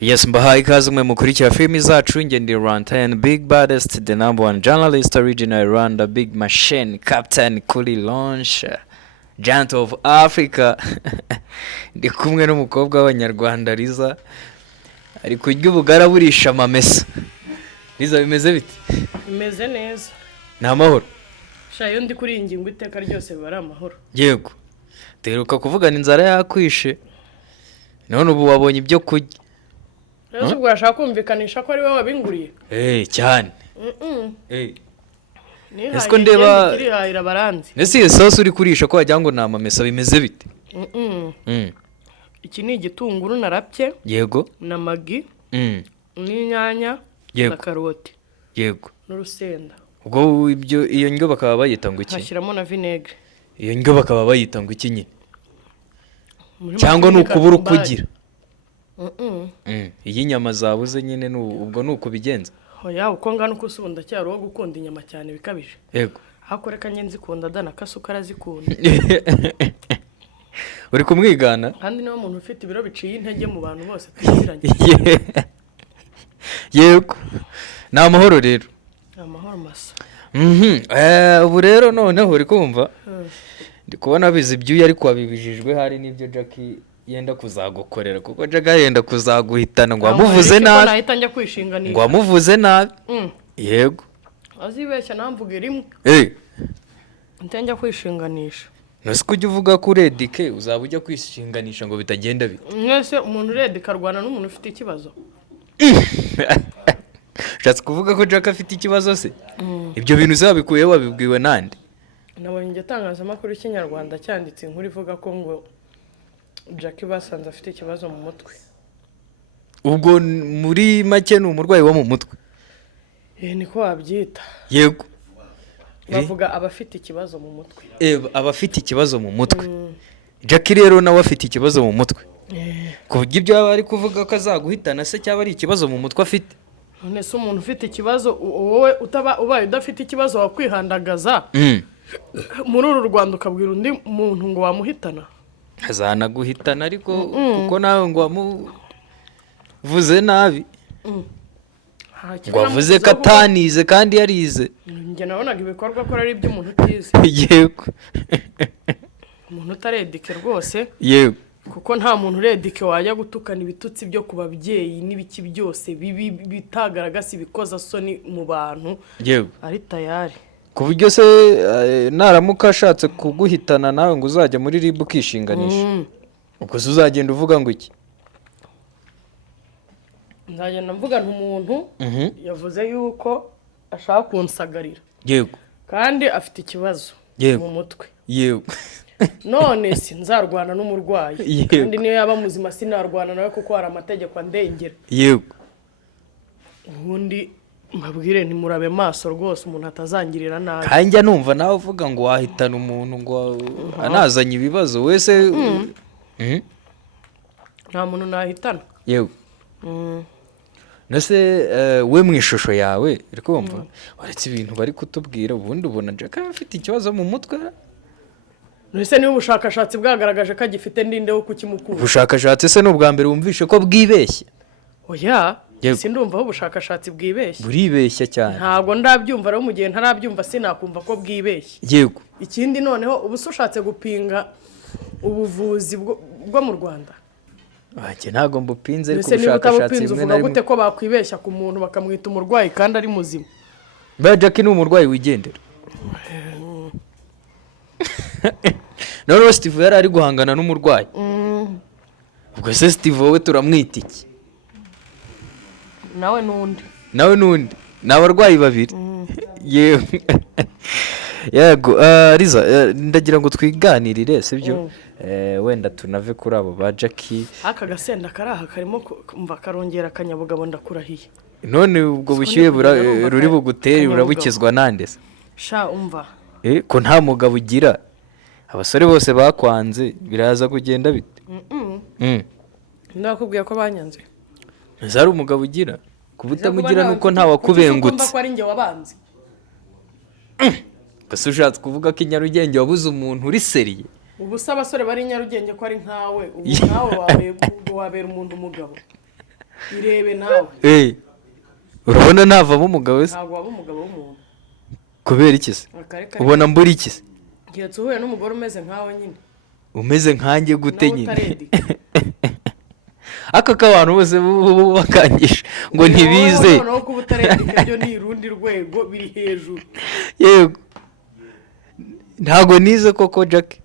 Yes, mbahaye ikaze mwe mukurikira filimi zacu ngende Rantan Big Baddest, the number one journalist original Rwanda, Big Machine, Captain Kuli Launch, Giant of Africa. Ndi kumwe n'umukobwa w'Abanyarwanda Liza, ari kurya ubugara burisha amamesa. Liza, bimeze bite? Bimeze neza. Ni amahoro? Shayo ndi kuri ingingo iteka ryose bari amahoro. Yego. Teruka kuvugana inzara yakwishe. None ubu wabonye ibyo kurya. Rero ubwo urashaka kumvikanisha ko ari wowe wabinguriye? Cyane. Ese ko ndeba baranzi. Nese iyo sauce uri kurisha ko wagira ngo ni amamesa, bimeze bite? Iki ni igitunguru narapye. Yego. Na magi. N'inyanya na karoti. Yego. N'urusenda. Ubwo iyo ndyo bakaba bayita ngo iki? Hashyiramo na vinegre. Iyo ndyo bakaba bayita ngo iki nyine? Cyangwa n'ukubura ukugira? Iyi nyama zabuze nyine ubwo nuko bigenza. Oya, uko ngana uko usubunda cyaro wo gukunda inyama cyane bikabije. Yego. Hakoreka nge nzikunda dana kasuka arazikunda. Uri kumwigana? Kandi niwe muntu ufite ibiro biciye intege mu bantu bose tuziranye. Yego. Ni amahoro rero. Amahoro masa. Ubu rero noneho uri kumva? Ndi kubona bizi ibyuya ariko wabibijijwe hari n'ibyo Jackie yenda kuzagukorera kuko Jackie yenda kuzaguhitana ngo wamuvuze nabi. Nahita njya kwishinganisha. Ngo wamuvuze nabi. Yego. Azibeshya namvuge rimwe. Njya kwishinganisha. Nose kujya uvuga ko redike uzaba ujya kwishinganisha ngo bitagenda bite. Mwese umuntu redike arwana n'umuntu ufite ikibazo. Shatse kuvuga ko Jackie afite ikibazo se? Ibyo bintu uzabikuye wabibwiwe nande? Nabonye igitangazamakuru cy'inyarwanda cyanditse inkuru ivuga ko ngo Jackie basanze afite ikibazo mu mutwe. Ubwo muri make ni umurwayi wo mu mutwe? Niko wabyita. Yego. Bavuga abafite ikibazo mu mutwe. Abafite ikibazo mu mutwe. Jackie rero nawe afite ikibazo mu mutwe. Kuvuga ibyo bari kuvuga ko azaguhitana se cyaba ari ikibazo mu mutwe afite? None se umuntu ufite ikibazo wowe ubaye udafite ikibazo wakwihandagaza. Muri uru Rwanda ukabwira undi muntu ngo wamuhitana? Azanaguhitana ariko kuko nawe ngo wamuvuze nabi. Ngo wavuze ko atanize kandi yarize. Njye nabonaga ibikorwa ko ari iby'umuntu utize. Yego. Umuntu utaredike rwose. Yego. Kuko nta muntu uredike wajya gutukana ibitutsi byo ku babyeyi n'ibiki byose bitagaragasa ibikoza soni mu bantu. Yego. Ari tayari. Ku buryo se naramuka ashatse kuguhitana nawe ngo uzajya muri RIB ukishinganisha. Ubwo se uzagenda uvuga ngo iki? Nzagenda mvuga umuntu yavuze yuko ashaka kunsagarira. Yego. Kandi afite ikibazo mu mutwe. Yego. None sinzarwana n'umurwayi. Kandi niyo yaba muzima sinarwana nawe kuko hari amategeko andengera. Yego. Ubundi mbabwire ntimurabe maso rwose umuntu atazangirira nabi. Kanjya numva nawe uvuga ngo wahitana umuntu ngo anazanye ibibazo wese. Nta muntu nahitana. Yego. Nase we mu ishusho yawe uri kumva waretse ibintu bari kutubwira ubundi ubona Jackie afite ikibazo mu mutwe? Nese niba ubushakashatsi bwagaragaje ko agifite ndinde wo kukimukura. Ubushakashatsi se n'ubwa mbere wumvishe ko bwibeshye? Oya, sindumva aho ubushakashatsi bwibeshye. Buribeshya cyane. Ntago ndabyumva rero mu gihe ntarabyumva sinakumva ko bwibeshye. Yego. Ikindi noneho ubushatse gupinga ubuvuzi bwo mu Rwanda. Ake ntago mbupinze ariko ubushakashatsi bumwe na rimwe. Gute ko bakwibeshya ku muntu bakamwita umurwayi kandi ari muzima? Ba Jackie ni umurwayi wigendera. None Steve yari ari guhangana n'umurwayi. Ubwo se Steve wowe turamwita iki? Nawe nundi. Ni abarwayi babiri. Yego. Liza, ndagira ngo twiganirire sibyo? Wenda tunave kuri abo ba Jackie. Aka gasenda karaha karimo kumva karongera akanyabugabo ndakurahiye. None ubwo bushyuye ruri bugutere burabukizwa nande se? Sha umva. Ko nta mugabo ugira. Abasore bose bakwanze biraza kugenda bite? Ndakubwiye ko banyanze. Ntazari umugabo ugira. Kubutamugira nuko nta wakubengutse. Kumva ko ari nge wabanze. Gusa ushatse kuvuga ko Nyarugenge wabuze umuntu uri seriye. Ubusa abasore bari Nyarugenge ko ari nkawe, ubu nawe wabera umuntu umugabo. irebe nawe urabona navamo umugabo se ntabwo waba umugabo w'umuntu kubera iki se ubona mbura iki se igihe uhuye n'umugore umeze nkawe nyine umeze nkanjye gute nyine aka k'abantu bose bakangisha ngo ntibize noneho kuba utarendika byo ni urundi rwego biri hejuru yego ntago nize koko Jackie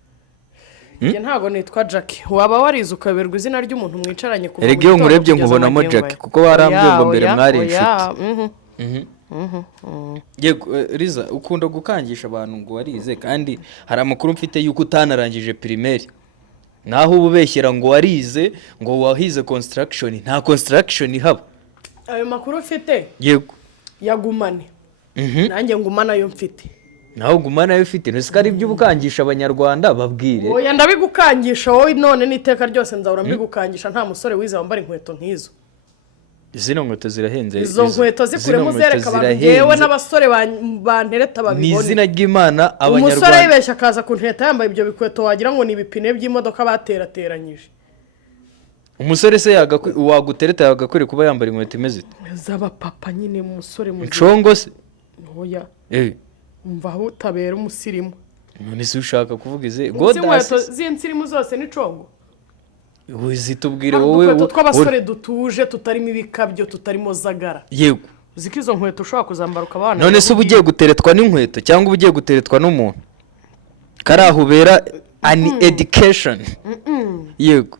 njye ntago nitwa Jackie waba warize ukaberwa izina ry'umuntu mwicaranye kuva erega iyo nkurebye nkubonamo Jackie kuko barambwiye ngo mbere mwari inshuti yego Riza ukunda gukangisha abantu ngo warize kandi hari amakuru mfite yuko utanarangije primaire naho ububeshyira ngo warize ngo wahize construction nta construction ihaba ayo makuru ufite yego yagumane nanjye ngumana yo mfite naho ngumana yo ufite nese ari byo ubukangisha abanyarwanda babwire oya ndabigukangisha wowe none niteka ryose nzahora mbigukangisha nta musore wize wambara inkweto nkizo zino nkweto zirahenze izo nkweto zikuremo zereka abantu yewe n'abasore bantereta babibone ni izina ry'Imana abanyarwanda umusore yibeshya akaza kunteta yambaye ibyo bikweto wagira ngo ni ibipine by'imodoka baterateranyije umusore se wagutereta yagakwiriye kuba yambara inkweto imeze z'abapapa nyine umusore ncongo se oya umva aho utabera umusirimu none se ushaka kuvuga ize inkweto z'insirimu zose ni congo uzitubwire wowe udukweto tw'abasore dutuje tutarimo ibikabyo tutarimo zagara yego uziko izo nkweto ushobora kuzambara ukabana none se ubugiye guteretwa n'inkweto cyangwa ubugiye guteretwa n'umuntu karahubera an education yego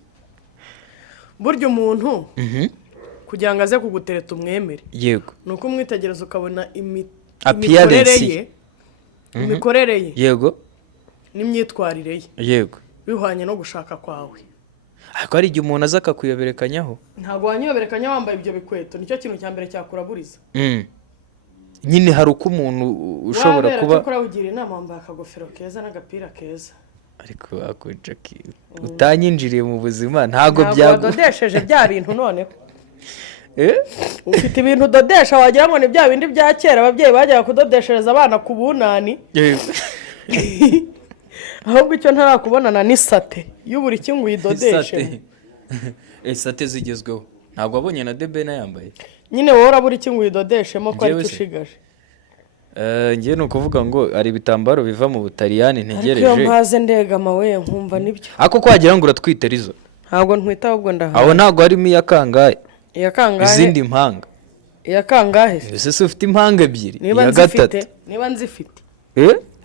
burya umuntu kugira ngo aze kugutereta umwemere yego nuko umwitegereza ukabona imikorere ye yego n'imyitwarire ye yego bihwanye no gushaka kwawe ariko hari igihe umuntu aza akakuyoberekanyaho ntabwo wanyoberekanya wambaye ibyo bikweto nicyo kintu cya mbere cyakuraburiza nyine hari uko umuntu ushobora kuba wabera ugira inama wambaye akagofero keza n'agapira keza ariko ako Jackie utanyinjiriye mu buzima ntago wadodesheje bya bintu noneho ufite ibintu udodesha wagira ngo ni bya bindi bya kera ababyeyi bajyaga kudodeshereza abana ku bunani ahubwo icyo ntarakubonana ni sate y'uburi kimwe uyidodeshe sate zigezweho ntabwo wabonye na Debena yambaye nyine wowe urabura kimwe uyidodeshemo ko ari cyo ushigaje ngiye ni ukuvuga ngo hari ibitambaro biva mu Butaliyani ntegereje ariko iyo mpaze ndegama we nkumva nibyo ako ko wagira ngo uratwite Rizo ntabwo ntwita ahubwo ndahaye aho ntabwo harimo iyakangahe izindi mpanga iyakangahe ese ufite impanga ebyiri iya gatatu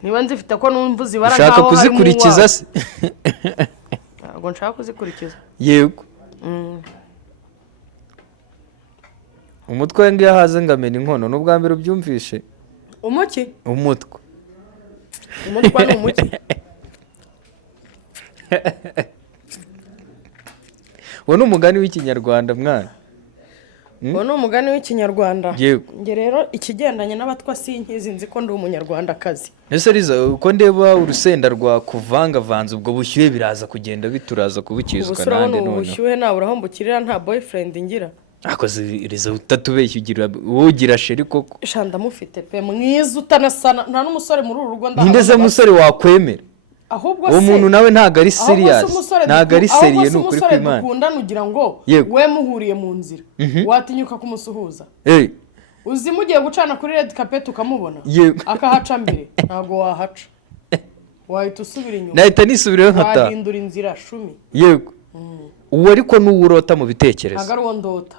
niba nzifite ko numva uzibara nkaho ushaka kuzikurikiza se ntabwo nshaka kuzikurikiza yego umutwe we ngiyo ahaze ngamena inkono n'ubwa mbere ubyumvishe umuki umutwe ni umuki uwo ni umugani w'ikinyarwanda mwana uwo ni umugani w'ikinyarwanda yego nge rero ikigendanye n'abatwa sinkizi nzi ko ndi umunyarwandakazi ese Riza uko ndeba urusenda rwa kuvangavanze ubwo bushyuhe biraza kugenda bituraza kubukizwa nande none ubushyuhe nabura aho mbukirira nta boyfriend ngira akoze Riza utatubeshye ugira sheri koko shanda mufite pe mwiza utanasana nta n'umusore muri uru Rwanda nindeze musore wakwemera ahubwo uwo muntu nawe ntago ari serious ntago ari seriye n'ukuri kw'Imana dukundana ugira ngo we muhuriye mu nzira watinyuka kumusuhuza uzi mugiye gucana kuri red carpet ukamubona akahaca mbere ntago wahaca wahita usubira inyuma nahita nisubirayo nkata wahindura inzira shumi yego uwo ariko n'uwo urota mu bitekerezo ntago ari uwo ndota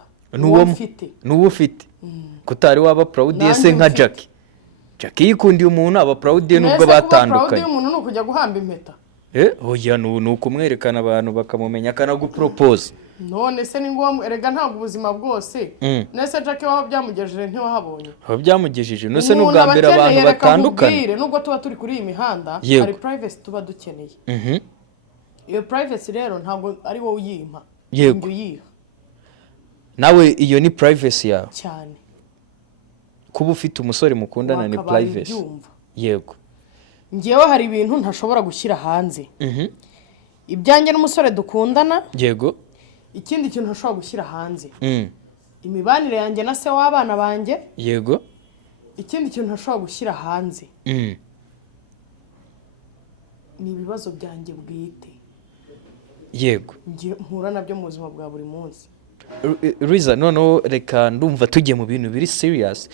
n'uwo ufite kutari waba proud se nka Jackie yikundiye umuntu aba proud nubwo batandukanye proud y'umuntu no kujya guhamba impeta oya ni ukumwerekana abantu bakamumenya akanagupropose none se ni ngombwa erega ntabwo ubuzima bwose nese Jackie waba byamugejeje ntiwahabonye aho byamugejeje nose n'ubwa mbere abantu batandukanye nubwo tuba turi kuri iyi mihanda hari privacy tuba dukeneye iyo privacy rero ntabwo ari wowe uyimpa yego nawe iyo ni privacy yawe cyane kuba ufite umusore mukundana ni privacy yego ngewe hari ibintu ntashobora gushyira hanze ibyanjye n'umusore dukundana yego ikindi kintu ntashobora gushyira hanze imibanire yanjye na se w'abana banjye yego ikindi kintu ntashobora gushyira hanze ni ibibazo byanjye bwite yego mpura nabyo mu buzima bwa buri munsi Riza noneho reka ndumva tujye mu bintu biri serious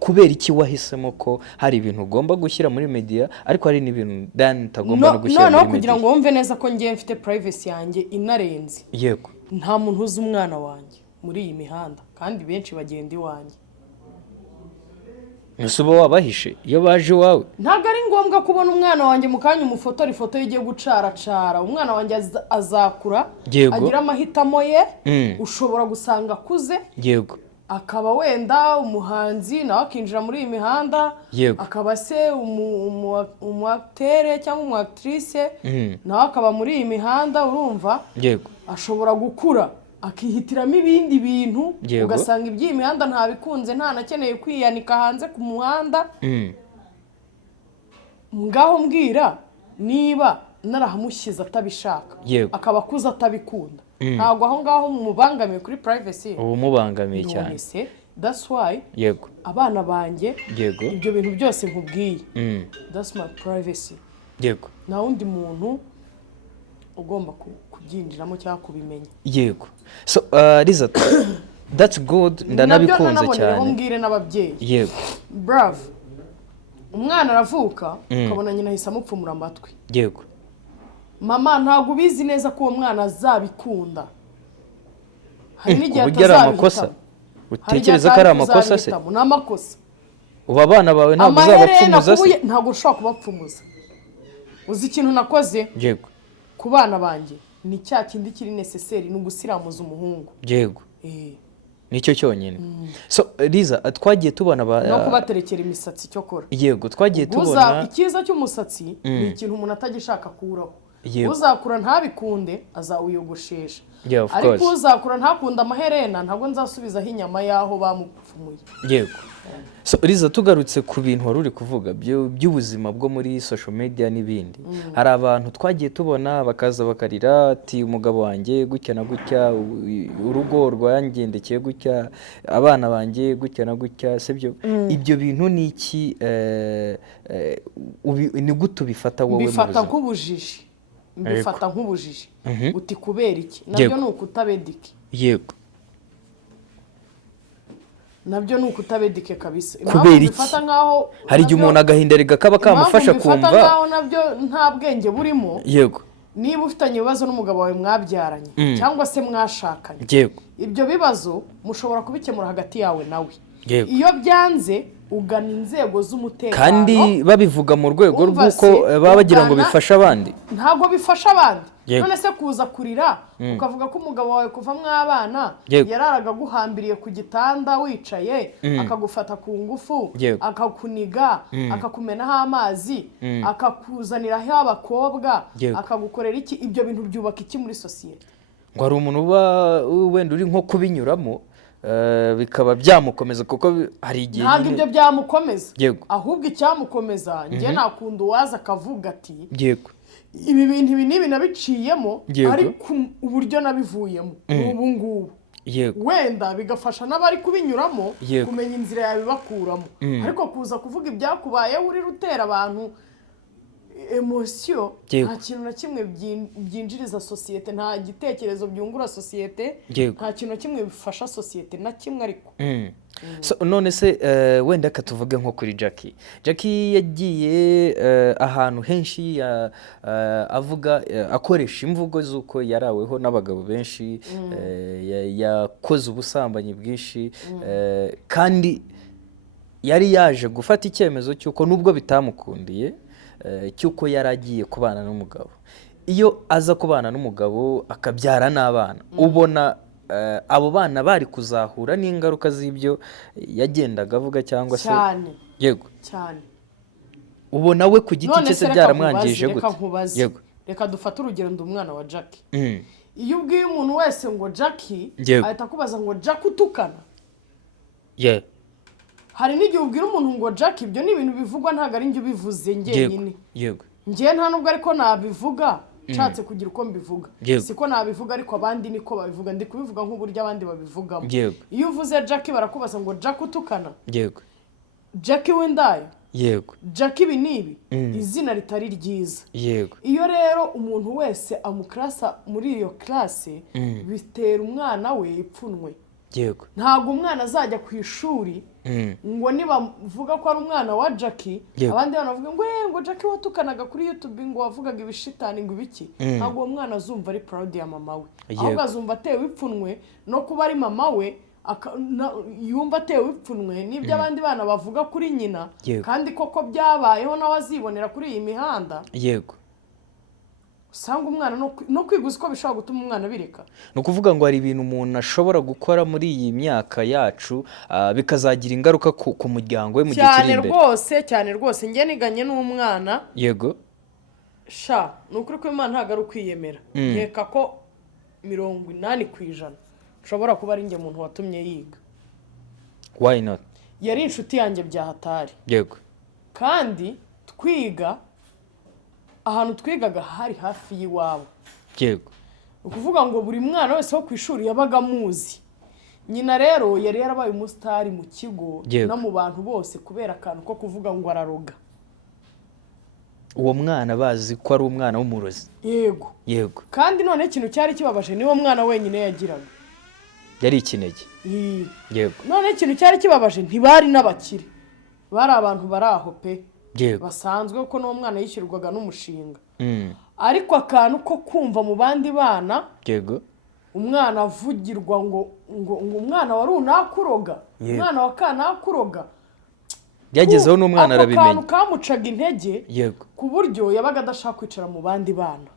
kubera iki wahisemo ko hari ibintu ugomba gushyira muri media ariko hari n'ibintu Dan utagomba no gushyira muri media kugira ngo wumve neza ko ngiye mfite privacy yanjye inarenze. Yego. Nta muntu uzi umwana wanjye muri iyi mihanda kandi benshi bagenda iwanjye. Nusuba wabahishe iyo baje wawe. Ntabwo ari ngombwa kubona umwana wanjye mu kanya umufotora ifoto igiye gucaracara. Umwana wanjye azakura agira amahitamo ye. Ushobora gusanga akuze. Yego. Akaba wenda umuhanzi nawe akinjira muri iyi mihanda. Akaba se umuacteur cyangwa umuactrice nawe akaba muri iyi mihanda urumva. Yego. Ashobora gukura akihitiramo ibindi bintu ugasanga iby'iyi mihanda ntabikunze ntanakeneye kwiyanika hanze ku muhanda. Ngaho mbwira niba narahamushyize atabishaka akaba akuze atabikunda ntabwo aho ngaho mubangamiye kuri privacy ubu mubangamiye cyane. That's why yego abana banjye yego ibyo bintu byose nkubwiye that's my privacy. Yego. Nta wundi muntu ugomba kubyinjiramo cyangwa kubimenya. Yego. So Riza that's good ndanabikunze cyane. Nabyo mbwire n'ababyeyi. Yego. Bravo. Umwana aravuka ukabona nyina ahise amupfumura amatwi. Yego. Mama ntabwo ubizi neza ko uwo mwana azabikunda. Hari n'igihe atazabikunda. Utekereza ko ari amakosa se? Ni amakosa. Ubu abana bawe ntabwo uzabapfumuza se? Ntabwo ushobora kubapfumuza. Uzi ikintu nakoze? Yego. Ku bana banjye ni cya kindi kiri necessary no gusiramuza umuhungu. Yego. Nicyo cyonyine. So Riza twagiye tubona no kubaterekera imisatsi cyo kora. Yego twagiye tubona ikiza cy'umusatsi ni ikintu umuntu atagishaka kuraho. Uzakura ntabikunde azawiyogoshesha. Ariko uzakura ntakunda amaherena ntabwo nzasubizaho inyama yaho bamupfumuye. Yego. So Riza tugarutse ku bintu wari uri kuvuga by'ubuzima bwo muri social media n'ibindi. Hari abantu twagiye tubona bakaza bakarira ati umugabo wanjye gutya na gutya urugo rwangendekeye gutya abana banjye gutya na gutya sibyo. Ibyo bintu ni iki ni gute ubifata wowe mu buzima? Bifata nk'ubujiji. Mbifata nk'ubujiji. Uti kubera iki? Nabyo ni ukutabedike. Yego. Nabyo ni ukutabedike kabisa. Kubera iki? Nkaho hari igihe umuntu agahinderega kaba kamufasha kumva. Bifata nkaho nabyo nta bwenge burimo. Yego. Niba ufitanye ibibazo n'umugabo wawe mwabyaranye cyangwa se mwashakanye. Yego. Ibyo bibazo mushobora kubikemura hagati yawe nawe. Yego. Iyo byanze ugana inzego z'umutekano kandi babivuga mu rwego rw'uko baba bagira ngo bifashe abandi. Ntabwo bifasha abandi. None se kuza kurira ukavuga ko umugabo wawe kuva mwabana yararaga guhambiriye ku gitanda wicaye akagufata ku ngufu akakuniga akakumenaho amazi akakuzaniraho abakobwa akagukorera iki? Ibyo bintu byubaka iki muri society? Ngo hari umuntu uba wenda uri nko kubinyuramo bikaba byamukomeza kuko hari igihe ntabwo ibyo byamukomeza ahubwo icyamukomeza njye nakunda uwaza akavuga ati yego ibi bintu ibi nibi nabiciyemo ariko uburyo nabivuyemo ubu ngubu wenda bigafasha n'abari kubinyuramo kumenya inzira yabibakuramo. Ariko kuza kuvuga ibyakubayeho uri rutera abantu emotion nta kintu na kimwe byinjiriza societe, nta gitekerezo byungura societe, nta kintu na kimwe bifasha societe na kimwe. Ariko so none se wenda katuvuge nko kuri Jackie yagiye ahantu henshi avuga akoresha imvugo z'uko yaraweho n'abagabo benshi, yakoze ubusambanyi bwinshi, kandi yari yaje gufata icyemezo cy'uko nubwo bitamukundiye cyuko yaragiye kubana n'umugabo. Iyo aza kubana n'umugabo akabyara n'abana, ubona abo bana bari kuzahura n'ingaruka z'ibyo yagendaga avuga cyangwa se yego cyane. Ubona we ku giti cye se byaramwangije gute? Yego. Reka dufate urugero ndi umwana wa Jackie. Iyo ubwiye umuntu wese ngo Jackie ahita kubaza ngo Jackie utukana. Hari n'igihe ubwira umuntu ngo Jackie, ibyo ni ibintu bivugwa ntago ari njye ubivuze njyenyine. Yego. Njye nta nubwo ariko nabivuga nshatse kugira uko mbivuga. Siko nabivuga ariko abandi niko babivuga, ndi kubivuga nk'uburyo abandi babivugamo. Iyo uvuze Jackie barakubaza ngo Jackie utukana. Yego. Jackie w'indaya yego Jackie binibi izina ritari ryiza yego iyo rero umuntu wese amuklasa muri iyo classe bitera umwana we ipfunwe yego ntago umwana azajya ku ishuri ngo nibavuga ko ari umwana wa Jackie abandi banavuga ngo Jackie watukanaga kuri YouTube ngo wavugaga ibishitani ngo ibiki ntago uwo mwana azumva ari proud ya mama we ahubwo azumva atewe ipfunwe no kuba ari mama we yumva atewe ipfunwe n'ibyo abandi bana bavuga kuri nyina kandi koko byabayeho nawe azibonera kuri iyi mihanda yego usanga umwana no kwiguza ko bishobora gutuma umwana bireka no kuvuga ngo hari ibintu umuntu ashobora gukora muri iyi myaka yacu bikazagira ingaruka ku muryango we mu gihe kiri imbere cyane rwose njye niganye n'umwana yego sha nukuri ko Imana ntago ari ukwiyemera nkeka ko 80% ushobora kuba ari njye muntu watumye yiga why not yari inshuti yanjye bya hatari yego kandi twiga ahantu twigaga hari hafi y'iwabo yego ukuvuga ngo buri mwana wese wo ku ishuri yabaga muzi nyina rero yari yarabaye umusitari mu kigo no mu bantu bose kubera akantu ko kuvuga ngo araroga uwo mwana bazi ko ari umwana w'umurozi yego kandi none ikintu cyari kibabaje niwo mwana wenyine yagiraga yari ikinege yego none ikintu cyari kibabaje ntibari n'abakire bari abantu bari aho pe basanzwe ko n'uwo mwana yishyurwaga n'umushinga ariko akantu ko kumva mu bandi bana yego umwana avugirwa ngo umwana wari unakuroga umwana wa kanakuroga yagezeho n'umwana arabimenya akantu kamucaga intege yego ku buryo yabaga adashaka kwicara mu bandi bana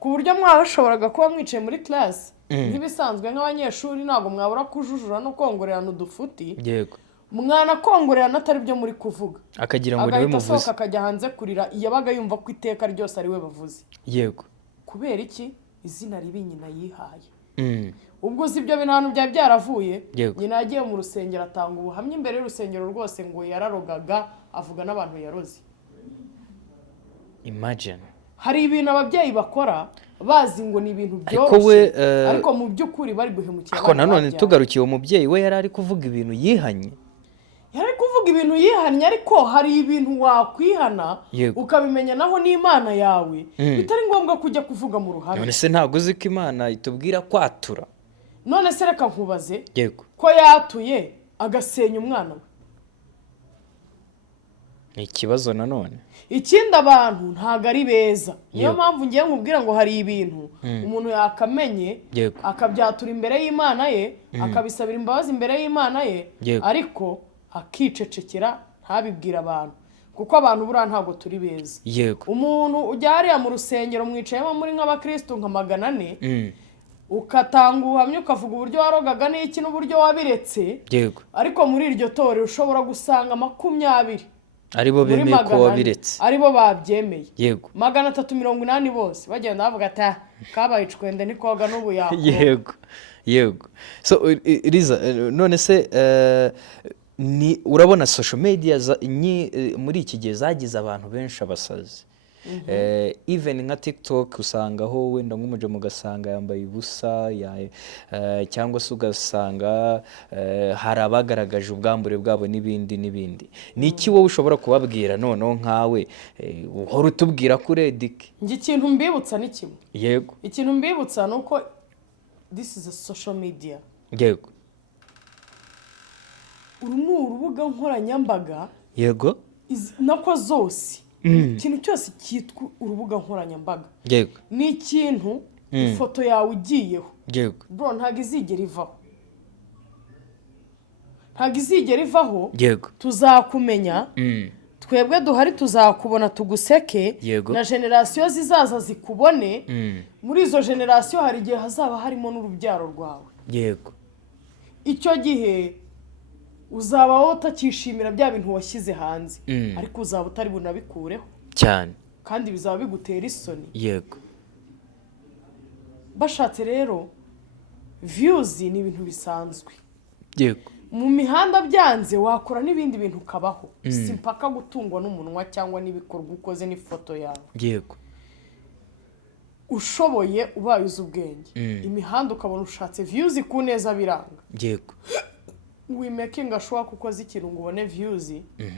ku buryo mwabashoboraga kuba mwicaye muri class nk'ibisanzwe nk'abanyeshuri ntabwo mwabura kujujura no kongorerana udufuti yego mwana kongorerana atari byo muri kuvuga akagira ngo niwe muvuze agasohoka akajya hanze kurira yabaga yumva ko iteka ryose ari we bavuze yego kubera iki izina ribi nyina yihaye ubwo uzi ibyo bintu ahantu byari byaravuye nyina yagiye mu rusengero atanga ubuhamya imbere y'urusengero rwose ngo yararogaga avuga n'abantu yaroze imagine hari ibintu ababyeyi bakora bazi ngo ni ibintu byoroshye ariko mu by'ukuri bari guhemukira ariko nanone tugarukiye umubyeyi we yari ari kuvuga ibintu yihanye yari kuvuga ibintu yihannye ariko hari ibintu wakwihana ukabimenya naho n'Imana yawe bitari ngombwa kujya kuvuga mu ruhame none se ntabwo uzi ko Imana itubwira kwatura none se reka nkubaze yego ko yatuye agasenya umwana we ni ikibazo nanone ikindi abantu ntago ari beza niyo mpamvu ngiye nkubwira ngo hari ibintu umuntu yakamenye akabyatura imbere y'Imana ye akabisabira imbabazi imbere y'Imana ye ariko akicecekera ntabibwira abantu kuko abantu buriya ntabwo turi beza umuntu ujya hariya mu rusengero mwicayemo muri nk'abakristo nka 400 ukatanga ubuhamya ukavuga uburyo warogaga n'iki n'uburyo wabiretse ariko muri iryo torero ushobora gusanga 20 aribo bemeye ko wabiretse aribo babyemeye yego 380 bose bagenda bavuga ati kabaye icwende nikoga n'ubuyako yego so Liza none se ni urabona social media muri iki gihe zagize abantu benshi abasazi even nka TikTok usangaho wenda nk'umuje mugasanga yambaye ubusa cyangwa se ugasanga hari abagaragaje ubwambure bwabo n'ibindi ni iki wowe ushobora kubabwira noneho nkawe uhora utubwira kuri Edike njye ikintu mbibutsa ni kimwe yego ikintu mbibutsa ni uko this is a social media yego uru ni urubuga nkoranyambaga yego nako zose ikintu cyose cyitwa urubuga nkoranyambaga yego ni ikintu ifoto yawe ugiyeho yego bro ntago izigera ivaho yego tuzakumenya twebwe duhari tuzakubona tuguseke na generasiyo zizaza zikubone muri izo generasiyo hari igihe hazaba harimo n'urubyaro rwawe yego icyo gihe uzaba wowe utakishimira bya bintu washyize hanze ariko uzaba utari bunabikureho cyane kandi bizaba bigutera isoni yego bashatse rero views ni ibintu bisanzwe yego mu mihanda byanze wakora n'ibindi bintu ukabaho simpaka gutungwa n'umunwa cyangwa n'ibikorwa ukoze n'ifoto yawe yego ushoboye ubaye uzi ubwenge imihanda ukabona ushatse views ku neza biranga yego we making sure ko ukoze ikintu ngo ubone views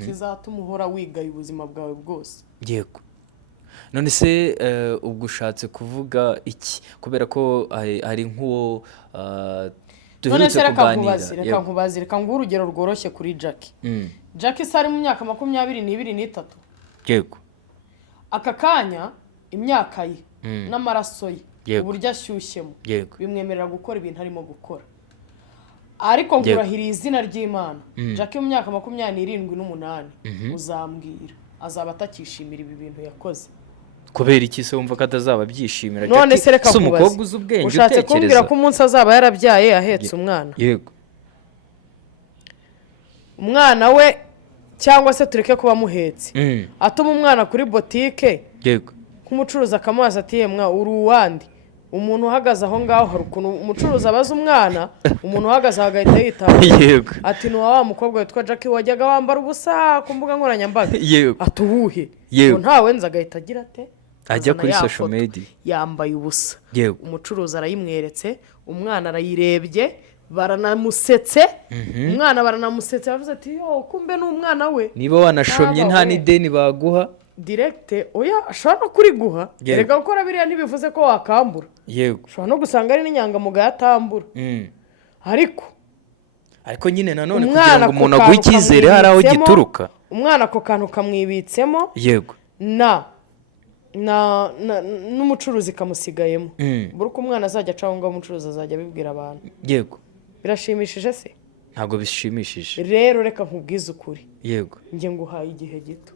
kizatuma uhora wigaye ubuzima bwawe bwose. Yego. None se ubwo ushatse kuvuga iki kubera ko hari nk'uwo duherutse kuganira. Reka nkubaze reka nguhe urugero rworoshye kuri Jackie. Jackie sari mu myaka 22 Yego. Aka kanya imyaka ye n'amaraso ye uburyo ashyushyemo bimwemerera gukora ibintu arimo gukora. Ariko ngurahira izina ry'Imana Jackie mu myaka 27 uzambwira azaba atakishimira ibi bintu yakoze. Kubera iki se wumva ko atazaba byishimira Jackie si umukobwa uzi ubwenge utekereza. Ushatse kumbwira ko umunsi azaba yarabyaye ahetse umwana. Yego. Umwana we cyangwa se tureke kuba muhetse atuma umwana kuri botike. Yego. Kumucuruza akamubaza ati yemwa uri uwandi. Umuntu uhagaze aho ngaho hari ukuntu umucuruzi abaza umwana umuntu uhagaze agahita yitaba. Yego. Ati ni wa mukobwa witwa Jackie wajyaga wambara ubusa ku mbuga nkoranyambaga. Yego. Atuhuhe. Yego. Ntawe nza agahita agira ate ajya kuri social media yambaye ubusa. Yego. Umucuruzi arayimweretse umwana arayirebye baranamusetse umwana baranamusetse bavuze ati yo kumbe n'umwana we niba wanashomye nta n'ideni baguha direct oya ashobora no kuri guha reka gukora biriya ntibivuze ko wakambura. Yego. Ashobora no gusanga ari n'inyangamuga yatambura. Ariko nyine nanone kugira ngo umuntu aguhe icyizere hari aho gituruka umwana ako kantu kamwibitsemo. Yego. N'umucuruzi kamusigayemo buruko umwana azajya acaho ngo umucuruzi azajya abibwira abantu. Yego. Birashimishije se? Ntabwo bishimishije. Rero reka nkubwize ukuri. Yego. Nge nguhaye igihe gito.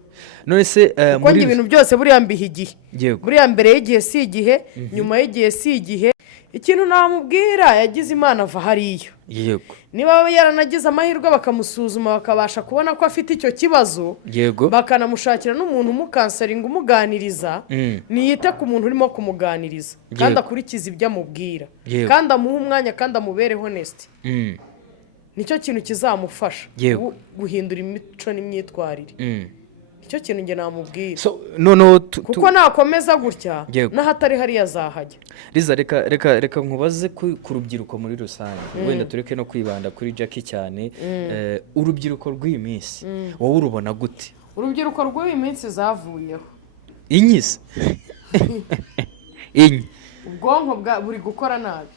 None se muri ibintu byose buriya mbiha igihe. Yego. Buriya mbere y'igihe si igihe nyuma y'igihe si igihe. Ikintu namubwira yagize Imana ava hariyo. Yego. Niba yaranagize amahirwe bakamusuzuma bakabasha kubona ko afite icyo kibazo. Yego. Bakanamushakira n'umuntu umukansaringa umuganiriza. Niyite ku muntu urimo kumuganiriza kandi akurikiza ibyo amubwira kandi amuha umwanya kandi amubere honest. Nicyo kintu kizamufasha guhindura imico n'imyitwarire. Icyo kintu nge namubwira. Kuko nakomeza gutya n'ahatari hariya azahajya. Liza reka nkubaze ku rubyiruko muri rusange. Wenda tureke no kwibanda kuri Jackie cyane. Urubyiruko rw'iyi minsi wowe urubona gute? Urubyiruko rw'iyi minsi zavuyeho. Inyise. Ubwonko buri gukora nabi.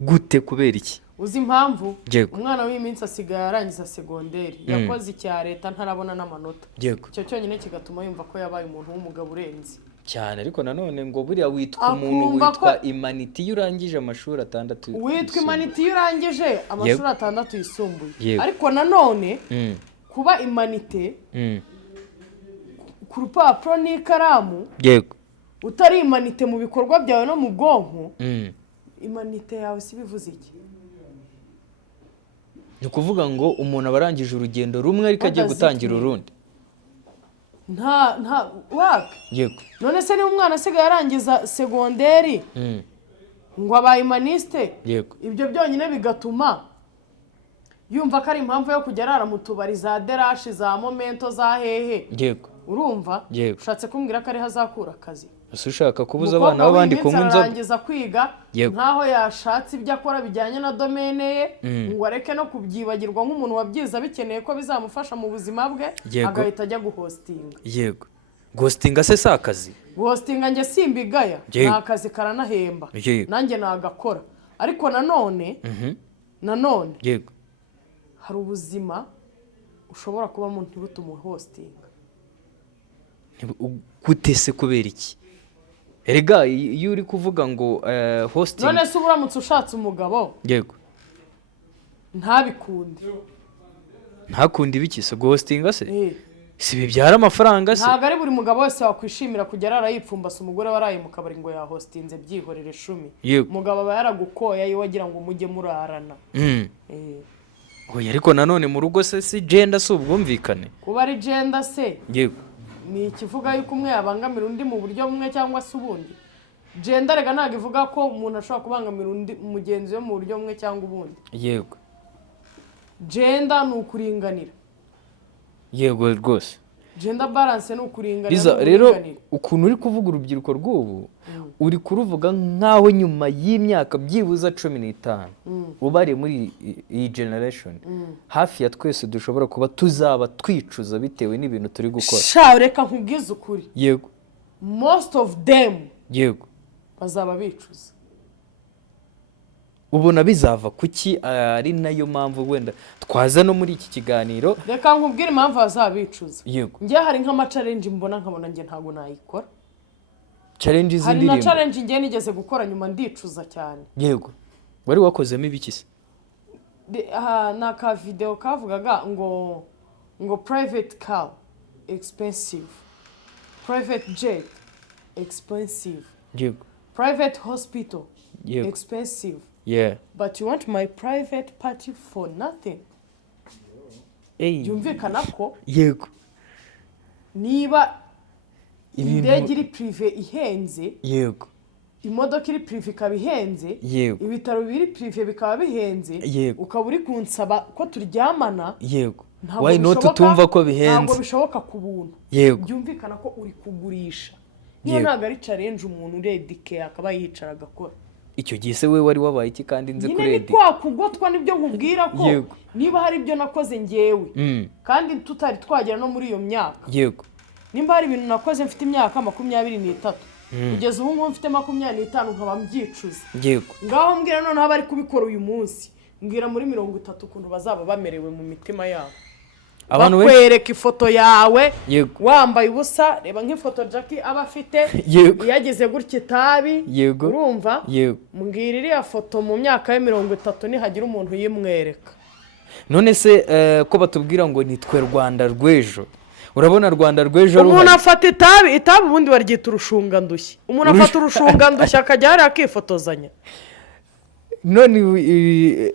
Gute kubera iki? Uzi impamvu umwana w'iminsi asigaye arangiza segonderi yakoze icya leta ntarabona n'amanota. Icyo cyonyine kigatuma yumva ko yabaye umuntu w'umugabo urenze cyane. Ariko nanone ngo buriya witwa umuntu witwa imaniti iyo urangije amashuri 6. Witwa imaniti iyo urangije amashuri 6 yisumbuye. Ariko nanone kuba imanite ku rupapuro n'ikaramu utari imanite mu bikorwa byawe no mu bwonko. Imanite yawe si bivuze iki? Ni kuvuga ngo umuntu abarangije urugendo rumwe ariko agiye gutangira urundi. Yego. None se niba umwana asigaye arangiza segonderi ngo abaye imaniste, ibyo byonyine bigatuma yumva ko ari impamvu yo kujya arara mu tubari za derashi za momento za hehe. Yego. Urumva? Ushatse kumbwira ko ari hazakura akazi. Ushaka kubuza abana b'abandi kunywa inzoga. Arangiza kwiga nkaho yashatse ibyo akora bijyanye na domene ye ngo areke no kubyibagirwa nk'umuntu wabyiza bikeneye ko bizamufasha mu buzima bwe agahita ajya guhostinga. Yego. Guhostinga se si akazi? Guhostinga nge simbigaya ni akazi karanahemba nanjye nagakora. Ariko nanone yego hari ubuzima ushobora kuba mu ntibutuma hostinga. Gute se kubera iki? Erega iyo uri kuvuga ngo hosting. None se uramutse ushatse umugabo yego ntabikunde. Ntakundi biki se guhostinga se? Si bibyara amafaranga se? Ntago ari buri mugabo wese wakwishimira kujya arayipfumbasa umugore waraye mu kabari ngo yahostinze byihorere 10. Umugabo aba yaragukoya iyo wagira ngo mujye murarana. Oya ariko nanone mu rugo se si gender si ubwumvikane? Kuba ari gender se? Yego. Ni ikivuga yuko umwe yabangamira undi mu buryo bumwe cyangwa se ubundi. Gender rega ntago ivuga ko umuntu ashobora kubangamira undi mugenzi we mu buryo bumwe cyangwa ubundi. Yego. Gender ni ukuringanira. Yego rwose. gender balance ni ukuringanira rero ukuntu uri kuvuga urubyiruko rw'ubu uri kuruvuga nkaho nyuma y'imyaka byibuza 15 ubari muri iyi generation hafi ya twese dushobora kuba tuzaba twicuza bitewe n'ibintu turi gukora. Sha reka nkubwize ukuri. Yego. Most of them. Yego. Bazaba bicuza. Ubona bizava kuki ari nayo mpamvu wenda twaza no muri iki kiganiro. Reka nkubwire impamvu bazabicuza. Yego. Ngiye hari nk'ama challenge mbona nkabona ngiye ntago nayikora. Challenge z'indirimbo. Hari na challenge ngiye nigeze gukora nyuma ndicuza cyane. Yego. Wari wakozemo ibiki se? Na ka video kavugaga ngo private car expensive. Private jet expensive. Yego. Private hospital Yego. expensive. Yeah. But you want my private party for nothing. Yumvikana ko yego niba indege iri prive ihenze, yego imodoka iri prive ikaba ihenze, yego ibitaro biri prive bikaba bihenze, yego ukaba uri kunsaba ko turyamana, yego why not tumva ko bihenze? Ntabwo bishoboka ku buntu. Yego. Byumvikana ko uri kugurisha. Niyo ntabwo ari challenge umuntu uredike akaba yicara agakora. Icyo gihe se we wari wabaye iki kandi nze kuredi? Nyine kwa kugotwa nibyo nkubwira ko niba hari ibyo nakoze ngewe kandi tutari twagera no muri iyo myaka. Yego. Nimba hari ibintu nakoze mfite imyaka 23 kugeza ubu ngo mfite 25 nkaba mbyicuza. Yego. Ngaho mbwira none abari kubikora uyu munsi mbwira muri 30 kuntu bazaba bamerewe mu mitima yabo. Abantu bakwereka ifoto yawe wambaye ubusa, reba nk'ifoto Jackie aba afite yageze gutya itabi, urumva? Mbwira iriya foto mu myaka ya 30 nihagira umuntu yimwereka. None se ko batubwira ngo nitwe Rwanda rw'ejo, urabona Rwanda rw'ejo ruhari? Umuntu afata itabi ubundi baryita urushunga ndushye. Umuntu afata urushunga ndushye akajya hari akifotozanya. None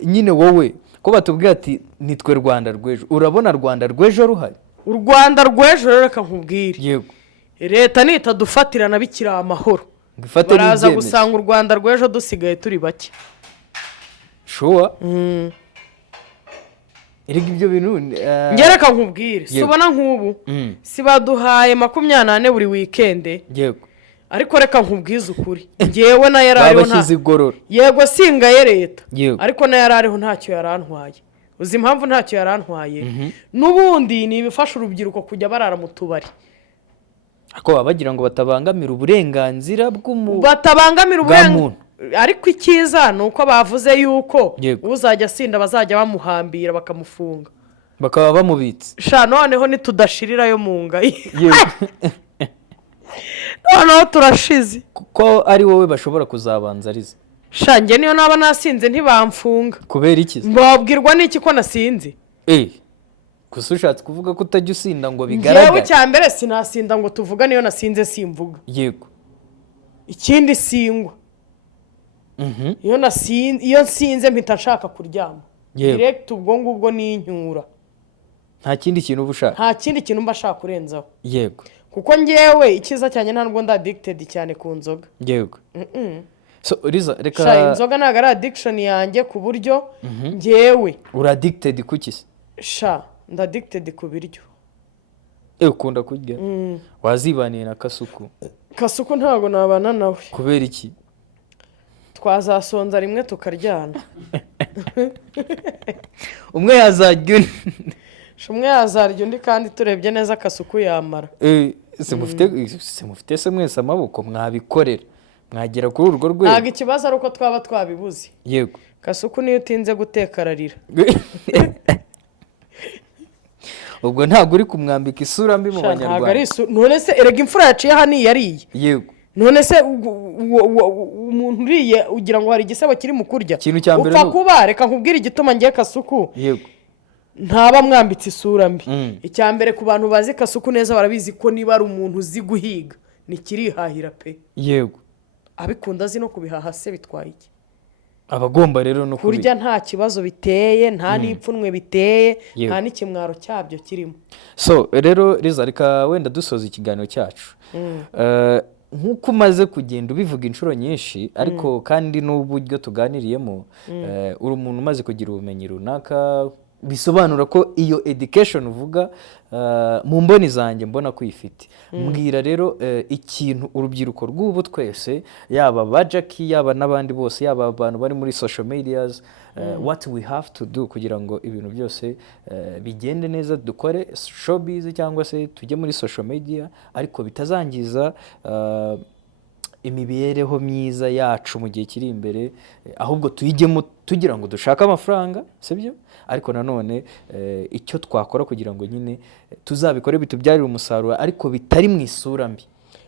nyine wowe ko batubwira ati nitwe Rwanda rw'ejo, urabona Rwanda rw'ejo ruhari? U Rwanda rw'ejo rero reka nkubwire. Yego. Leta nitadufatirana bikira amahoro. Baraza gusanga u Rwanda rw'ejo dusigaye turi bake. Sure. Erega ibyo bintu ngereka nkubwire. Subona nk'ubu sibaduhaye 28 buri weekend. Yego. Ariko reka nkubwize ukuri. Ngewe na yarariho nta. Yego singaye leta. Ariko na yarariho ntacyo yarantwaye. Uzi impamvu ntacyo yarantwaye? Nubundi ni ibifasha urubyiruko kujya barara mu tubari. Ako babagira ngo batabangamira uburenganzira bw'umuntu. Batabangamira uburenganzira. Ariko ikiza nuko bavuze yuko uzajya sinda bazajya bamuhambira bakamufunga. Bakaba bamubitse. Sha noneho nitudashirirayo mu ngayi. Noneho turashize. Ko ari wowe bashobora kuzabanza arize. Shange niyo naba nasinze ntibamfunga. Kubera iki? Mbabwirwa n'iki ko nasinze? Gusa ushatse kuvuga ko utajya usinda ngo bigaragare. Yewe cyambere sinasinda ngo tuvuga niyo nasinze simvuga. Yego. Ikindi singwa. Iyo nsinze mpita nshaka kuryama. Direct ubwo ngubwo ninyura. Nta kindi kintu ubushaka. Nta kindi kintu mba shaka kurenzaho. Yego. Kuko ngewe ikiza cyane ntabwo nda addicted cyane ku nzoga. Yego. So Riza reka inzoga ntago ari addiction yanjye ku buryo ngewe uri addicted kuki se? Sha nda addicted ku biryo. Ukunda kurya? Wazibaniye na Kasuku? Kasuku ntago nabana nawe. Kubera iki? Twazasonza rimwe tukaryana. Umwe yazarya umwe yazarya undi kandi turebye neza Kasuku yamara. Mufite se mwese amaboko mwabikorera mwagera kuri urwo rwego. Ntago ikibazo ari uko twaba twabibuze. Yego. Kasuku niyo utinze guteka ararira. Ubwo ntago uri kumwambika isura mbi mu Banyarwanda. None se erega imfura yaciye hani yariye. Yego. None se umuntu uriye ugira ngo hari igisebo kiri mu kurya. Upfa kuba reka nkubwire igituma ngiye Kasuku. Yego. Ntaba mwambitse isura mbi. Icyambere ku bantu bazi Kasuku neza barabizi ko niba ari umuntu uzi guhiga ni kirihahira pe. Yego. Abikunda azi no kubihaha se bitwaye iki? Abagomba rero no kurya nta kibazo biteye, nta n'ipfunwe biteye, nta n'ikimwaro cyabyo kirimo. So rero Riza reka wenda dusoza ikiganiro cyacu. Nkuko umaze kugenda ubivuga inshuro nyinshi ariko kandi n'uburyo tuganiriyemo uri umuntu umaze kugira ubumenyi runaka bisobanura ko iyo education uvuga mu mboni zanjye mbona ko ifite. Mbwira rero ikintu urubyiruko rw'ubu twese, yaba ba Jackie, yaba n'abandi bose, yaba abantu bari muri social medias, what we have to do kugira ngo ibintu byose bigende neza, dukore showbiz cyangwa se tujye muri social media ariko bitazangiza imibereho myiza yacu mu gihe kiri imbere, ahubwo tuyijyemo tugira ngo dushake amafaranga, sibyo? Ariko nanone icyo twakora kugira ngo nyine tuzabikore bitubyarire umusaruro ariko bitari mu isura mbi.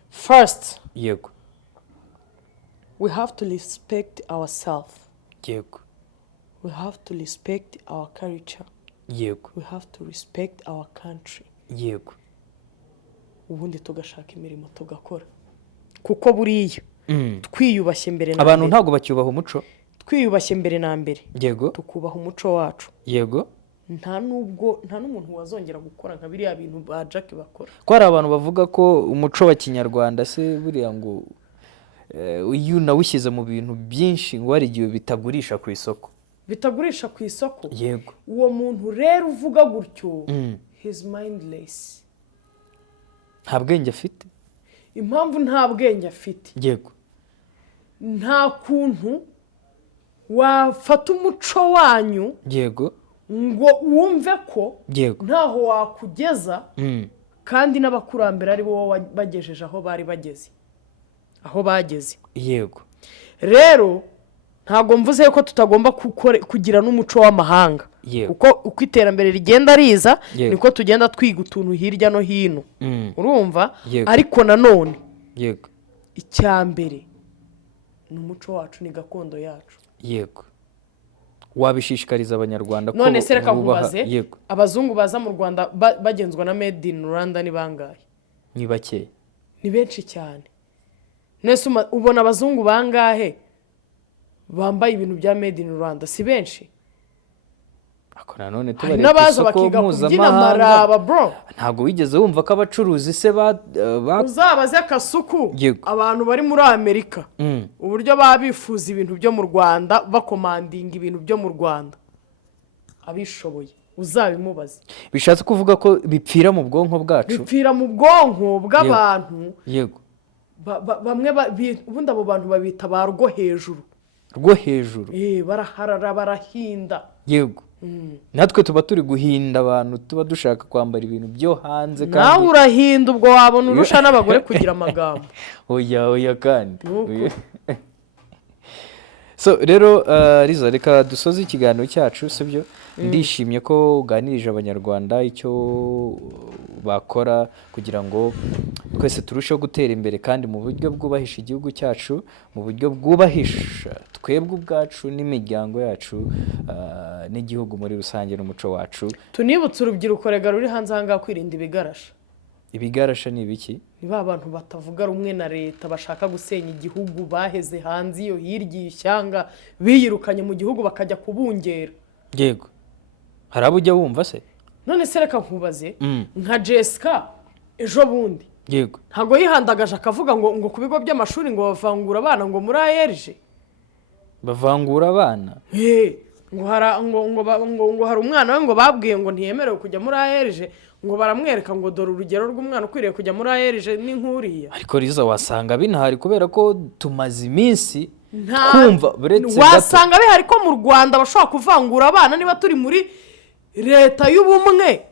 First, yego, we have to respect ourselves. Yego. We have to respect our culture. Yego. We have to respect our country. Yego. Ubundi tugashaka imirimo tugakora. Kuko buriya twiyubashye mbere na abantu ntago bacyubaha umuco, twiyubashye mbere na mbere. Yego. Tukubaha umuco wacu. Yego. Nta n'umuntu wazongera gukora nka biriya bintu ba Jackie bakora. Ko hari abantu bavuga ko umuco wa Kinyarwanda se buriya ngo uyu nawushyize mu bintu byinshi ngo hari igihe bitagurisha ku isoko. Bitagurisha ku isoko? Yego. Uwo muntu rero uvuga gutyo, he's mindless. Nta bwenge afite. Impamvu nta bwenge afite, Yego, nta kuntu wafata umuco wanyu, Yego, ngo wumve ko Yego, ntaho wakugeza, kandi n'abakurambere ari bo bagejeje aho bari bageze, aho bageze. Yego. Rero ntago mvuze ko tutagomba kugira n'umuco w'amahanga, kuko uko iterambere rigenda riza niko tugenda twiga utuntu hirya no hino, urumva? Ariko nanone Yego, icyambere ni umuco wacu, ni gakondo yacu. Yego. Wabishishikariza abanyarwanda ko none se reka nkubaze, abazungu baza mu Rwanda bagenzwa na Made in Rwanda ni bangahe? Ni bake. Ni benshi cyane. Nese ubona abazungu bangahe bambaye ibintu bya Made in Rwanda? Si benshi. Ako nanone tubareka isoko mpuzamahanga, bro. Ntago wigeze wumva ko abacuruzi se uzabaze akasuku abantu bari muri Amerika uburyo babifuza ibintu byo mu Rwanda, bakomandinga ibintu byo mu Rwanda, abishoboye uzabimubaze. Bishatse kuvuga ko bipfira mu bwonko bwacu, bipfira mu bwonko bw'abantu. Yego. Bamwe ubundi abo bantu babita ba rwo hejuru. Rwo hejuru? Baraharara, barahinda. Yego. Natwe tuba turi guhinda abantu, tuba dushaka kwambara ibintu byo hanze kandi nawe urahinda, ubwo wabona urusha n'abagore kugira amagambo. Oya kandi. So rero Liza, reka dusoze ikiganiro cyacu, sibyo? Ndishimye ko uganirije abanyarwanda icyo bakora kugira ngo twese turusheho gutera imbere kandi mu buryo bwubahisha igihugu cyacu, mu buryo bwubahisha twebwe ubwacu n'imiryango yacu n'igihugu muri rusange n'umuco wacu. Tunibutse urubyiruko rega ruri hanze hanga kwirinda ibigarasha. Ibigarasha ni ibiki? Ni ba bantu batavuga rumwe na leta, bashaka gusenya igihugu, baheze hanze iyo hirya ishyanga, biyirukanye mu gihugu bakajya kubungera. Yego. Hari abo ujya wumva se? None se reka nkubaze, nka Jessica ejo bundi. Yego. Ntago yihandagaje akavuga ngo ku bigo by'amashuri ngo bavangura abana ngo muri ARG. Bavangura abana? Ngo hari umwana we ngo babwiye ngo ntiyemerewe kujya muri ARG, ngo baramwereka ngo dore urugero rw'umwana ukwiriye kujya muri ARG n'inkuriya. Ariko Liza, wasanga binahari kubera ko tumaze iminsi kumva wasanga bihari ko mu Rwanda bashobora kuvangura abana niba turi muri leta y'ubumwe.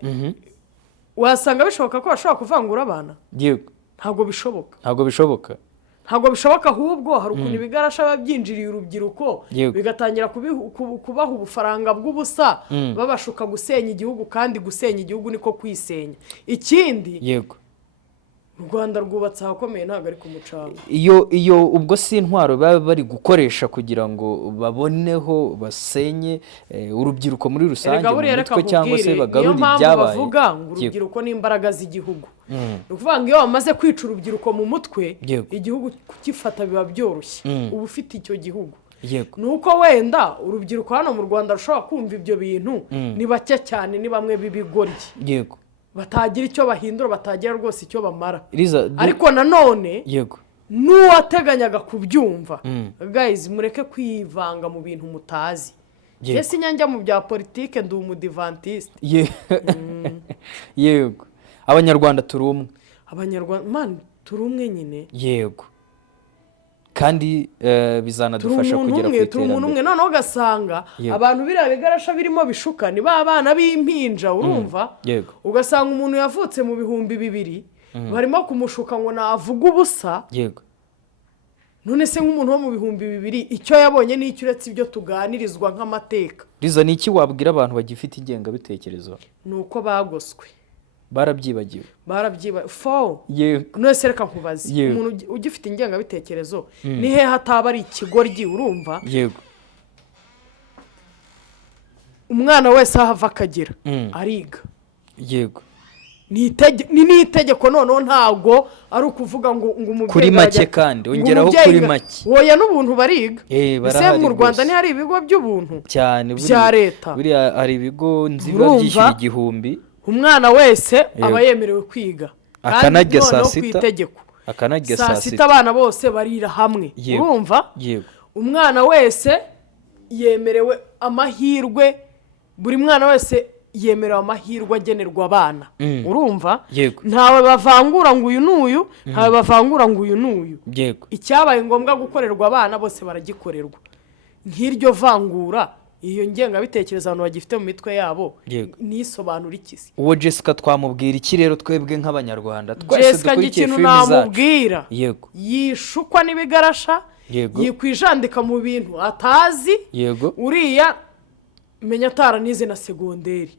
Wasanga bishoboka ko bashobora kuvangura abana? Yego. Ntago bishoboka. Ntago bishoboka. Ntago bishoboka, ahubwo hari ukuntu ibigarasha babyinjiriye urubyiruko bigatangira kubaha ubufaranga bw'ubusa, babashuka gusenya igihugu, kandi gusenya igihugu niko kwisenya. Ikindi, Yego, u Rwanda rwubatse ahakomeye ntago ari ku mucanga. Iyo ubwo si intwaro baba bari gukoresha kugira ngo baboneho basenye urubyiruko muri rusange mu mitwe cyangwa se bagarure ibyabaye. Niyo mpamvu bavuga ngo urubyiruko ni imbaraga z'igihugu. Ni ukuvuga ngo iyo bamaze kwica urubyiruko mu mutwe, igihugu kugifata biba byoroshye. Uba ufite icyo gihugu. Ni uko wenda urubyiruko hano mu Rwanda rushobora kumva ibyo bintu ni bake cyane, ni bamwe b'ibigoryi. Yego. Batagira icyo bahindura, batagira rwose icyo bamara. Ariko nanone n'uwateganyaga kubyumva, guys, mureke kwivanga mu bintu mutazi. Ese inyange mu bya politike ndi umudivantiste. Yego. Abanyarwanda turi umwe. Abanyarwanda man turi umwe nyine. Yego. Kandi bizanadufasha kugera ku iterambere. Turi umuntu umwe noneho ugasanga abantu biriya bigarasha birimo bishuka ni ba bana b'impinja urumva. Yego. Ugasanga umuntu yavutse mu bihumbi 2000 barimo kumushuka ngo navuga ubusa. Yego. None se nk'umuntu wo mu bihumbi 2000 icyo yabonye ni icyo uretse ibyo tuganirizwa nk'amateka. Riza ni iki wabwira abantu bagifite ingenga bitekerezo? Nuko bagoswe. Barabyibagiwe. Fo. None se reka nkubaze. Umuntu ugifite ingenga bitekerezo ni he hataba ari ikigoryi urumva? Yego. Umwana wese ahava akagera ariga. Yego. Ni itegeko noneho ntago ari ukuvuga ngo umubyeyi kuri make kandi ongeraho kuri make. Woya n'ubuntu bariga. Ese mu Rwanda ni hari ibigo by'ubuntu cyane bya leta. Buri hari ibigo nziba byishyura 1000. Umwana wese aba yemerewe kwiga. Akanajya saa sita. Akanajya saa sita abana bose barira hamwe. Urumva? Yego. Umwana wese yemerewe amahirwe, buri mwana wese yemerewe amahirwe agenerwa abana. Urumva? Ntawe bavangura ngo uyu n'uyu, ntawe bavangura ngo uyu n'uyu. Yego. Icyabaye ngombwa gukorerwa abana bose baragikorerwa. Nk'iryo vangura iyo ngenga bitekereza abantu bagifite mu mitwe yabo nisobanura ikisi. Uwo Jessica twamubwira iki rero twebwe nk'abanyarwanda twese dukurikiye filime zacu? Namubwira yego yishukwa n'ibigarasha, yikwijandika mu bintu atazi. Yego. Uriya menya ataranize na segonderi,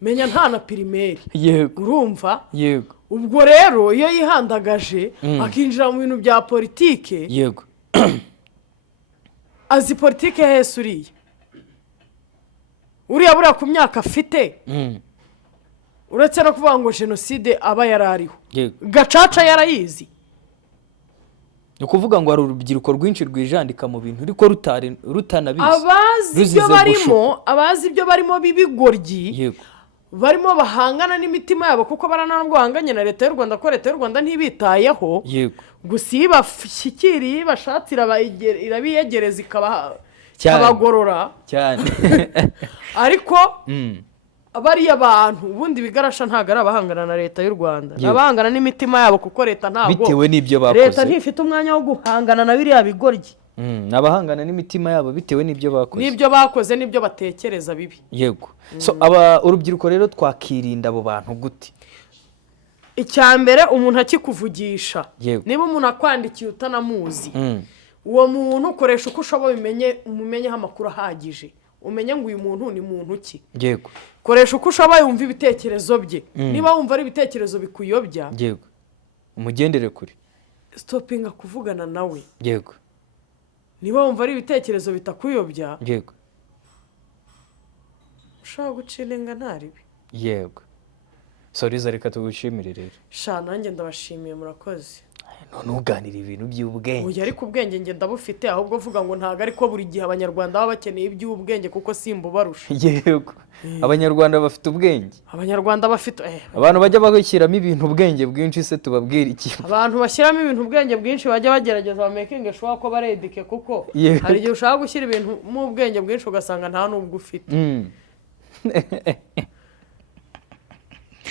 menya nta na primaire. Yego. Urumva? Yego. Ubwo rero iyo yihandagaje akinjira mu bintu bya politike. Yego. Azi politike hese uriya buriya ku myaka afite uretse no kuvuga ngo jenoside aba yarariho. Gacaca yarayizi. Ni ukuvuga ngo hari urubyiruko rwinshi rwijandika mu bintu ariko rutanabizi. Abazi ibyo barimo bibigoryi. Barimo bahangana n'imitima yabo kuko barananubwo bahanganye na leta y'u Rwanda ko leta y'u Rwanda ntibitayeho. Gusa iyo bashyikiriye bashatira irabiyegereza ikabagorora cyane. Ariko bariya abantu ubundi bigarasha ntago ari abahangana na leta y'u Rwanda, abahangana n'imitima yabo kuko leta ntago bitewe n'ibyo bakoze. Leta ntifite umwanya wo guhangana na biriya bigoryi. Nabahangana n'imitima yabo bitewe n'ibyo bakoze. N'ibyo bakoze n'ibyo batekereza bibi. Yego. So urubyiruko rero twakirinda abo bantu gute? Icyambere umuntu akikuvugisha. Niba umuntu akwandikiye utanamuzi, uwo muntu ukoresha uko ushoboye umenyeho amakuru ahagije. Umenye ngo uyu muntu ni muntu ki. Yego. Koresha uko ushoboye wumva ibitekerezo bye. Niba wumva ari ibitekerezo bikuyobya, yego, umugendere kuri. Stopinga kuvugana nawe. Yego. Niba wumva ari ibitekerezo bitakuyobya, yego, ushaka gucilenga ntaribi. Yego. Soriza reka tugushimire rero. Nanjye ndabashimiye murakoze. None uganira ibintu by'ubwenge. Oya ariko ubwenge nge ndabufite, ahubwo vuga ngo ntago ariko buri gihe abanyarwanda baba bakeneye iby'ubwenge kuko simbubarusha. Yego. Abanyarwanda bafite ubwenge. Abanyarwanda bafite abantu bajya bagushyiramo ibintu ubwenge bwinshi se tubabwira iki? Abantu bashyiramo ibintu ubwenge bwinshi bajya bagerageza bamaking sure ko baredike kuko hari igihe ushaka gushyira ibintu mu ubwenge bwinshi ugasanga nta nubwo ufite.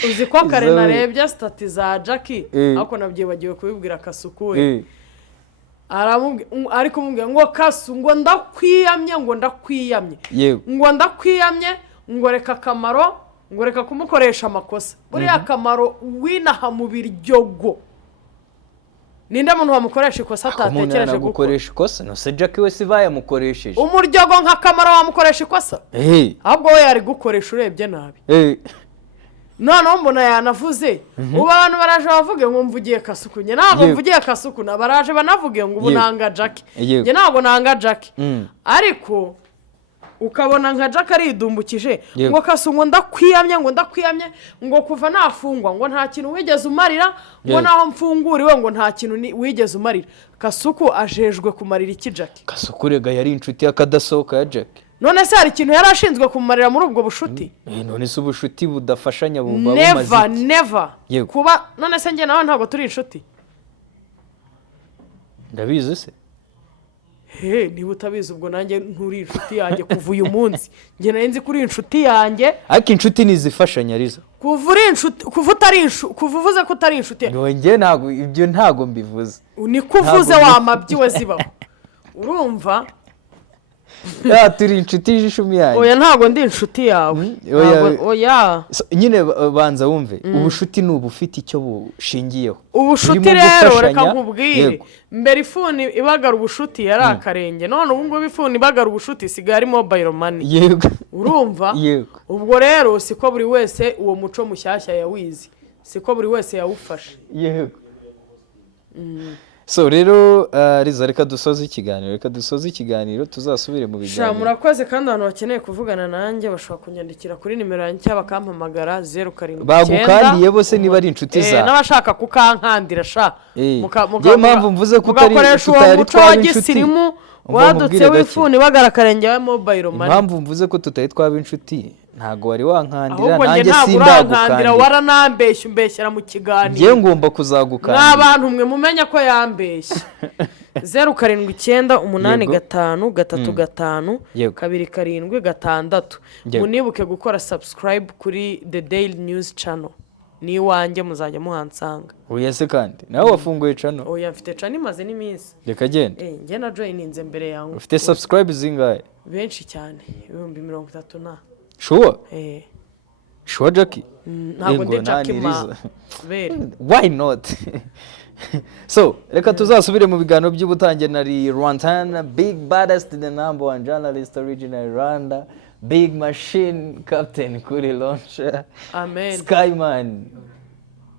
Uzi ko kare narebye stati za Jackie ako nabyibagiwe kubibwira Kasuku ariko mubwira ngo Kasu ngo ndakwiyamye ngo ndakwiyamye ngo reka Kamaro ngo reka kumukoresha amakosa. Buriya Kamaro winaha mu biryogo ninde muntu wamukoresha ikosa atatekereje gukoresha ikosa? No se Jackie we siva yamukoresheje umuryogo nka Kamaro wamukoresha ikosa. Ahubwo we yari gukoresha urebye nabi. Noneho mbona yanavuze ubu abantu baraje bavuge ngo mvugiye Kasuku. Nge ntabwo mvugiye Kasuku, baraje banavuge ngo ubu nanga Jackie. Nge ntabwo nanga Jackie. Ariko ukabona nka Jackie aridumbukije ngo Kasu ngo ndakwiyamye ngo kuva nafungwa ngo nta kintu wigeze umarira ngo naho mfunguriwe ngo nta kintu wigeze umarira. Kasuku ajejwe kumarira iki Jackie? Kasuku rega yari inshuti y'akadasohoka ya Jackie. None se hari ikintu yari ashinzwe kumarira muri ubwo bushuti? None se ubushuti budafashanya bumba bumaze never kuba none se nge nawe ntabwo turi inshuti. Ndabizi se. niba utabizi ubwo nanjye nturi inshuti yanjye kuva uyu munsi njye nari nzi kuri inshuti yanjye ariko inshuti nizifashanya Riza kuva uri inshuti kuva utari inshuti kuva uvuze ko utari inshuti njye ntabwo ibyo ntabwo mbivuze ni kuvuze wa mabyiwe zibaho urumva turi inshuti y'ishumi yanjye oya ntabwo ndi inshuti yawe oya nyine banza wumve ubushuti ni ubufite icyo bushingiyeho ubushuti rero reka nkubwire mbere ifuni ibagara ubushuti yari akarenge none ubu ngubu ifuni ibagara ubushuti isigaye ari mobile money yego urumva ubwo rero siko buri wese uwo muco mushyashya yawizi siko buri wese yawufashe yego so rero Riza reka dusoze ikiganiro tuzasubire mu biganiro murakoze kandi abantu bakeneye kuvugana nanjye bashobora kunyandikira kuri nimero yanjye cyangwa bakampamagara 079 bagukandiye bose niba ari inshuti zawe n'abashaka kukankandira ngiye mpamvu mvuze ko tutari twaba inshuti wadutse wifuni bagara akarenge wa mobile money impamvu mvuze ko tutari twaba inshuti ntago wari wankandira nanjye sindagukandira waranambeshya umbeshyira mu kiganiro ngiye ngomba kuzagukandira n'abantu mwe mumenya ko yambeshya 0785352276 munibuke gukora subscribe kuri The Daily News Channel ni wanjye muzajya muhansanga uyese kandi nawe wafunguye channel oya mfite channel imaze n'iminsi reka genda njye na joininze mbere yangu ufite subscribe zingahe benshi cyane 30 na sure sure Jackie ntabwo ndi Jackie ma why not so reka tuzasubire mu biganiro by'ubutange nari Rwantan big baddest the number one journalist original Rwanda big machine captain kuri launch amen Skyman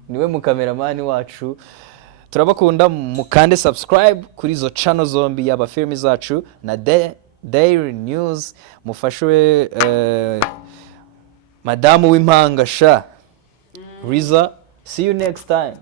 niwe mu cameraman wacu turabakunda mukande subscribe kuri zo channel zombi yaba films zacu na Daily News mufashwe madamu w'impanga Riza see you next time.